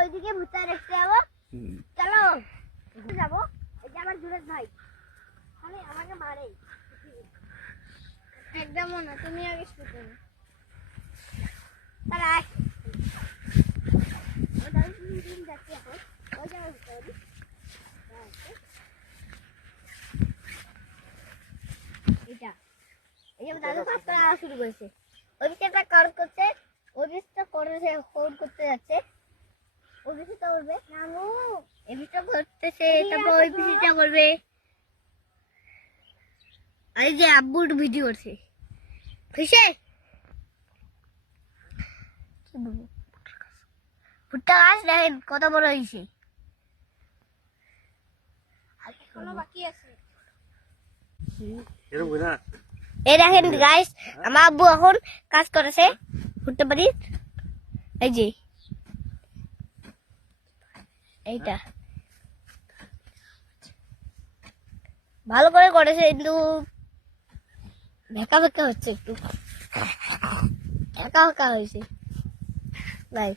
ওইদিকে ভুট্টা দেখতে যাবো। চলো যাবো। এই যে আমার জুরেদ ভাই খালি আমাকে মারে। একদম না, তুমি আগে শুতে না। তারা যাচ্ছি এখন ওই জায়গায় ভুট্টা বাড়ি। এটা এই যে দাদু কাজ করা শুরু করেছে। ওই বিষয়টা কাজ করছে, ওই বিষয়টা করে ফোন করতে যাচ্ছে। ওই বিষয়টা করবে নানু, এই বিষয়টা করতেছে, তারপর ওই বিষয়টা করবে। এই যে আব্বুর ভিডিও করছে খুশি কি বলবো। ভুট্টা গাছ দেখেন কত বড় হয়েছে। বাকি আছে এই দেখেন গাইস, আমার আব্বু এখন কাজ করেছে ভুট্টা বাড়ির। এই যে এইটা ভালো করে করেছে, কিন্তু ভেকা ভেকা হচ্ছে, একটু একা একা হয়েছে ভাই।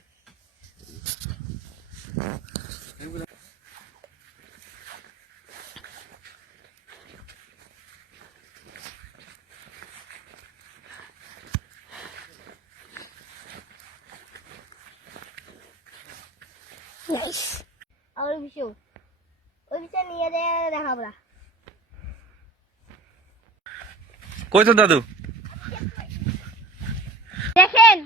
আর ওই বিষয় নিয়ে দেখাবো না। কই তো দাদু দেখেন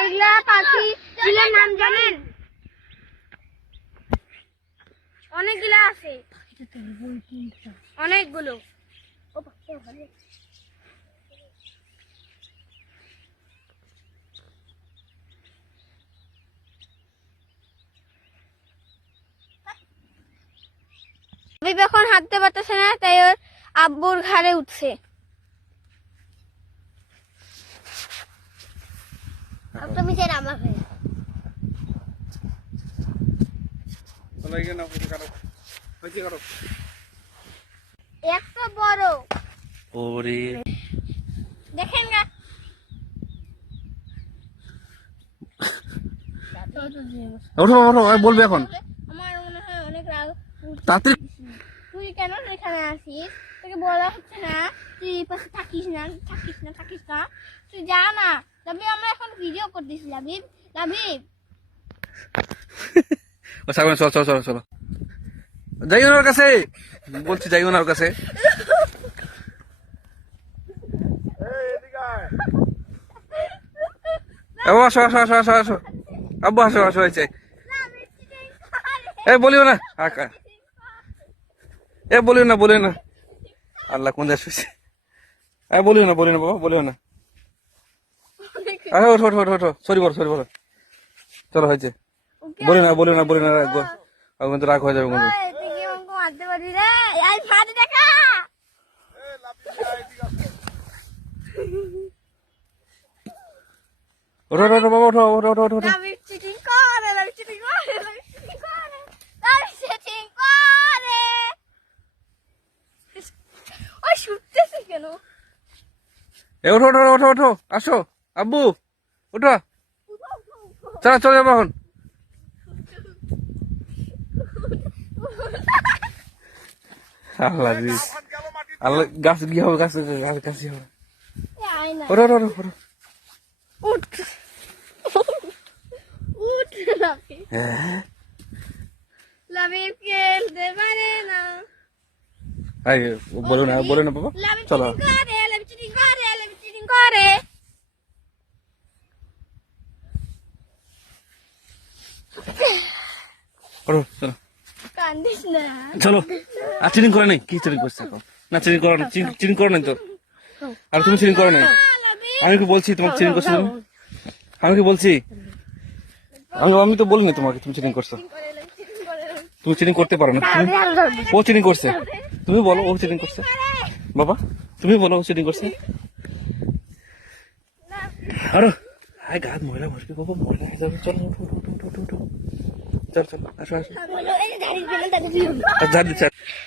এগুলা পাখি গুলোর নাম জানেন? অনেকগুলো আছে, অনেকগুলো। আমি এখন হাঁটতে পারতেছে না, তাই ওর আব্বুর ঘাড়ে উঠছে। তুমি যে আমার ভাই একটা বড় ওরে দেখেন না। ওঠো ওঠো বলবে এখন আমার মনে হয় অনেক রাগ। তাড়াতাড়ি তুই কেন এখানে আসিস? তোকে বলা হচ্ছে না তুই এই পাশে থাকিস না, থাকিস না, থাকিস না। তুই যা না লাবিব, আমরা এখন ভিডিও করতেছি। লাবিব, লাবিব ও সাগর চলো চলো চলো চলো যাই ওনার কাছে, বলছি যাই ওনার কাছে। আসো আসো আসো আসো আসো আব্বু আসো আসো হয়েছে। এ বলিও না আকা, এ বলিও না বলিও না। আল্লাহ কোন দেশ হয়েছে। বলিও না বাবা বলিও না। আরে ওঠো ওঠো ওঠো ওঠো, সরি বলো চলো হয়েছে। বলিও না বলিও না বলিও না, কিন্তু রাগ হয়ে যাবে কিন্তু। মারতে পারি রে, এই ফাঁদ দেখা। ওঠো ওঠো বাবা ওঠো ওঠো ওঠো ওঠো। লাবিব চিটিং করে, লাবিব চিটিং করে, লাবিব চিটিং করে, লাবিব চিটিং করে। ওই শুটতেছে কেন? এ ওঠো ওঠো ওঠো ওঠো আসো আব্বু ওঠো, চলো চলে যাবো এখন। আল্লাহ আল্লাহ গাছ গিয়ে হবে, গাছ গাছই হবে। ওঠো ওঠো ওঠো ওঠো। উঠ উঠ লাবিব, লাবিব খেলতে পারে না। বলো না বাবা লাবিব চলো। চিটিং করে, লাবিব চিটিং করে, লাবিব চিটিং করে। ওঠো চলো কান্দিস না। চলো। আর চিটিং করে নাই, কি চিটিং করছে এখন? না চিটিং করো না, চিটিং করো নাই তো। আর তুমি চিটিং করো নাই, আমি কি বলছি তোমাকে চিটিং করছো? আমি কি বলছি? আমি তো বলিনি তোমাকে তুমি চিটিং করছো। তুমি চিটিং করতে পারো না, ও চিটিং করছে। তুমি বলো ও চিটিং করছে। বাবা তুমি বলো ও চিটিং করছে। আরো হাই গাছ ময়লা ভরবে বাবা, ময়লা হয়ে যাবে। চলো চলো চলো আসো আসো। ঝাড় দিচ্ছে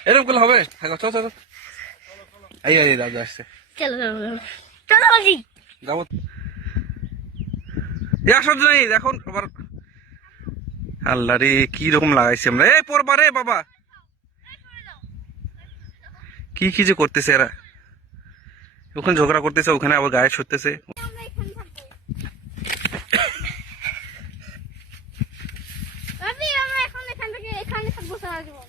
এরকম করলে হবে? চলো চলো এই দাদু আসছে। চলো চলো বলছি যাবো আসো নাই এখন আবার। আল্লাহ রে, কি রকম লাগাইছি আমরা। এই পড়বা রে বাবা, কি কি যে করতেছে এরা। ওখানে ঝগড়া করতেছে, ওখানে আবার গায়ে সরতেছে। আমরা এখানে থাকবো। ভাবি আমরা এখন এখান থেকে এখানে থাকবো সারা জীবন।